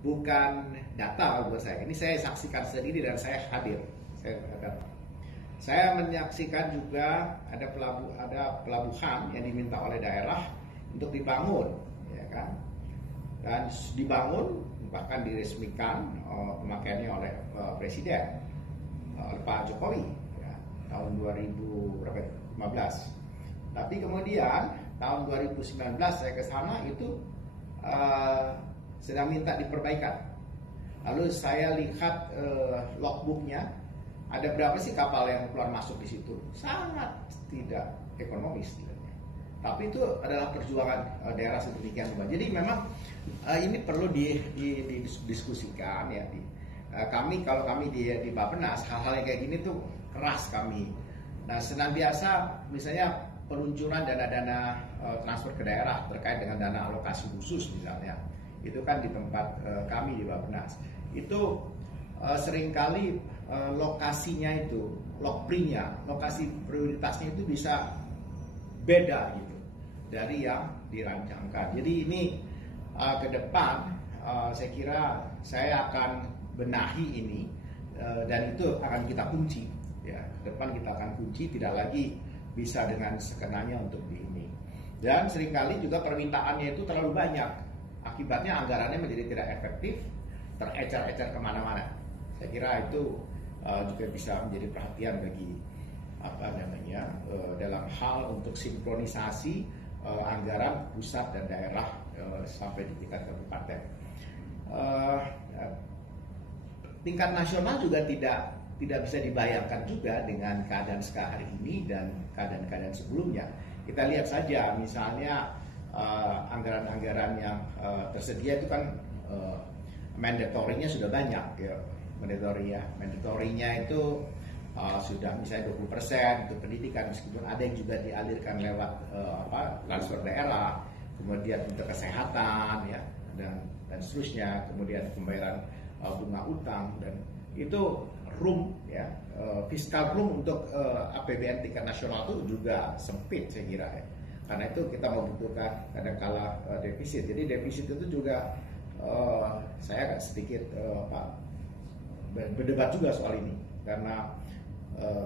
bukan data buat saya. Ini saya saksikan sendiri dan saya hadir. Saya menyaksikan juga ada pelabuhan yang diminta oleh daerah untuk dibangun, ya kan? Dan dibangun bahkan diresmikan pemakaiannya oleh Presiden, oleh Pak Jokowi, ya, tahun 2015. Tapi kemudian tahun 2019 saya ke sana itu sedang minta diperbaikan. Lalu saya lihat logbooknya, ada berapa sih kapal yang keluar masuk di situ? Sangat tidak ekonomis sebenarnya. Tapi itu adalah perjuangan daerah sedemikian rupa. Jadi memang ini perlu didiskusikan ya. Kalau kami di Bappenas, hal-hal yang kayak gini tuh keras kami. Nah, senantiasa misalnya peluncuran dana-dana transfer ke daerah terkait dengan dana alokasi khusus misalnya, itu kan di tempat kami di Bappenas. Itu seringkali lokasinya itu, lokasi prioritasnya itu bisa beda gitu dari yang dirancangkan. Jadi ini ke depan saya kira saya akan benahi ini dan itu akan kita kunci ya. Ke depan kita akan kunci, tidak lagi bisa dengan sekenanya untuk di ini. Dan seringkali juga permintaannya itu terlalu banyak, akibatnya anggarannya menjadi tidak efektif, terecar-ecar kemana-mana. Saya kira itu juga bisa menjadi perhatian bagi dalam hal untuk sinkronisasi anggaran pusat dan daerah sampai di tingkat kabupaten. Tingkat nasional juga tidak bisa dibayangkan juga dengan keadaan sekarang ini dan keadaan-keadaan sebelumnya. Kita lihat saja misalnya anggaran-anggaran yang tersedia itu kan mandatorinya sudah banyak ya. Mandatorinya itu sudah misalnya 20% untuk pendidikan, meskipun ada yang juga dialirkan lewat transfer daerah, kemudian untuk kesehatan ya dan seterusnya, kemudian pembayaran bunga utang, dan itu room ya, fiskal room untuk APBN tingkat nasional itu juga sempit saya kira ya. Karena itu kita membutuhkan kadang-kala defisit. Jadi defisit itu juga saya agak sedikit berdebat juga soal ini, karena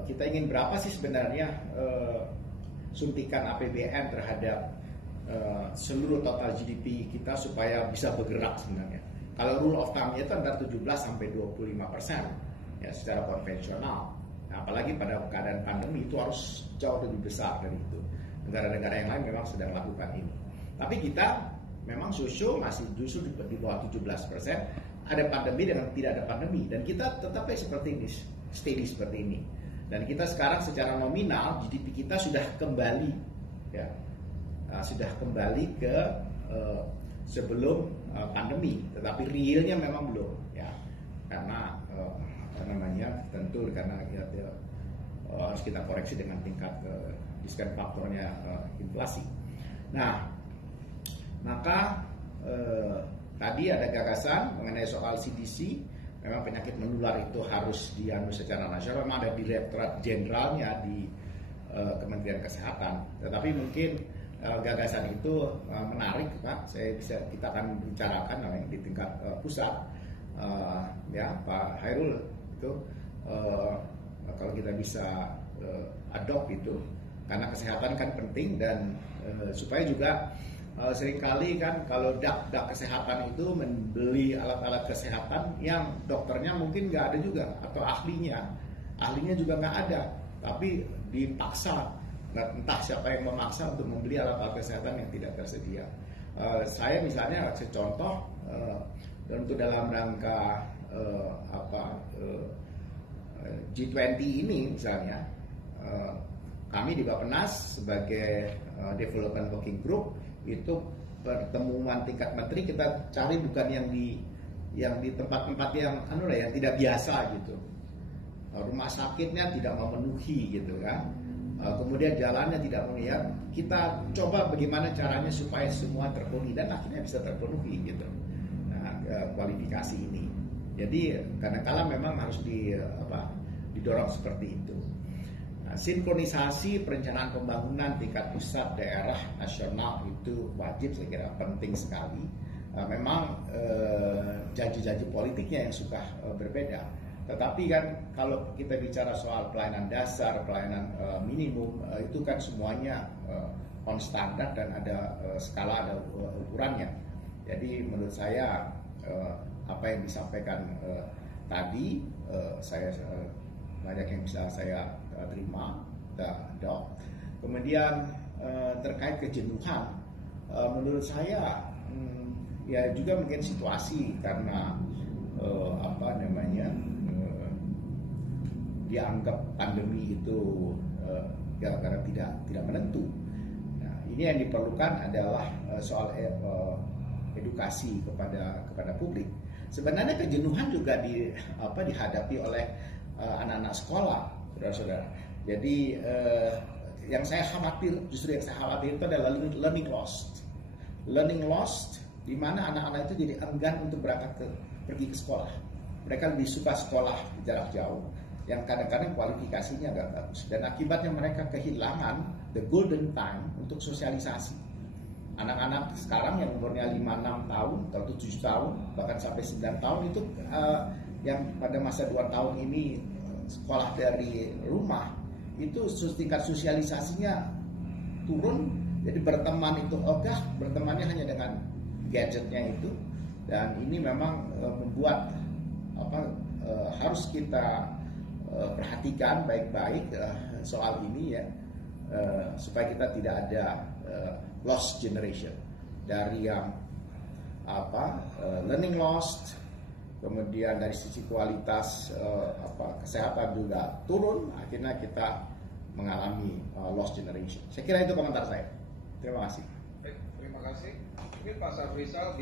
kita ingin berapa sih sebenarnya suntikan APBN terhadap seluruh total GDP kita supaya bisa bergerak sebenarnya. Kalau rule of thumb-nya itu antara 17 sampai 25% ya secara konvensional. Nah, apalagi pada keadaan pandemi itu harus jauh lebih besar dari itu. Negara-negara yang lain memang sedang melakukan ini. Tapi kita memang masih justru di bawah 17%. Ada pandemi dengan tidak ada pandemi, dan kita tetap seperti ini, steady seperti ini. Dan kita sekarang secara nominal GDP kita sudah kembali ya, sudah kembali ke sebelum pandemi, tetapi realnya memang belum ya, karena tentu karena harus kita koreksi dengan tingkat discount faktornya inflasi. Nah, maka tadi ada gagasan mengenai soal CDC. Memang penyakit menular itu harus dianu secara nasional. Memang ada Direktorat Jenderalnya di Kementerian Kesehatan. Tetapi mungkin gagasan itu menarik, Pak. Kita akan bicarakan di tingkat pusat. Ya, Pak Hairul itu kalau kita bisa adopt itu, karena kesehatan kan penting, dan supaya juga seringkali kan kalau dak kesehatan itu membeli alat-alat kesehatan yang dokternya mungkin nggak ada juga, atau ahlinya juga nggak ada, tapi dipaksa, entah siapa yang memaksa untuk membeli alat-alat kesehatan yang tidak tersedia. Saya misalnya contoh, dan untuk dalam rangka G20 ini misalnya, kami di Bappenas sebagai Development Working Group itu pertemuan tingkat menteri kita cari bukan yang di tempat-tempat yang yang tidak biasa gitu. Rumah sakitnya tidak memenuhi gitu kan. Kemudian jalannya tidak memenuhi. Kita coba bagaimana caranya supaya semua terpenuhi, dan akhirnya bisa terpenuhi gitu. Nah, kualifikasi ini. Jadi kadang-kala memang harus didorong seperti itu. Sinkronisasi perencanaan pembangunan tingkat pusat, daerah, nasional itu wajib, saya kira penting sekali. Memang janji-janji politiknya yang suka berbeda. Tetapi kan kalau kita bicara soal pelayanan dasar, pelayanan minimum, itu kan semuanya on standar dan ada skala, ada ukurannya. Jadi menurut saya apa yang disampaikan tadi saya banyak yang bisa saya terima, Dok. Kemudian terkait kejenuhan, menurut saya ya juga mungkin situasi karena dianggap pandemi itu karena tidak menentu. Nah, ini yang diperlukan adalah soal edukasi kepada publik. Sebenarnya kejenuhan juga dihadapi oleh anak-anak sekolah, saudara-saudara. Jadi yang saya khawatir itu adalah learning lost, di mana anak-anak itu jadi enggan untuk pergi ke sekolah. Mereka lebih suka sekolah jarak jauh, yang kadang-kadang kualifikasinya nggak bagus, dan akibatnya mereka kehilangan the golden time untuk sosialisasi. Anak-anak sekarang yang umurnya 5-6 tahun atau 7 tahun bahkan sampai 9 tahun itu yang pada masa 2 tahun ini sekolah dari rumah, itu tingkat sosialisasinya turun. Jadi berteman itu ogah, bertemannya hanya dengan gadgetnya itu, dan ini memang membuat harus kita perhatikan baik-baik soal ini ya, supaya kita tidak ada lost generation dari yang learning lost, kemudian dari sisi kualitas kesehatan juga turun, akhirnya kita mengalami lost generation. Saya kira itu komentar saya. Terima kasih. Baik, terima kasih. Mungkin Pak Safrizal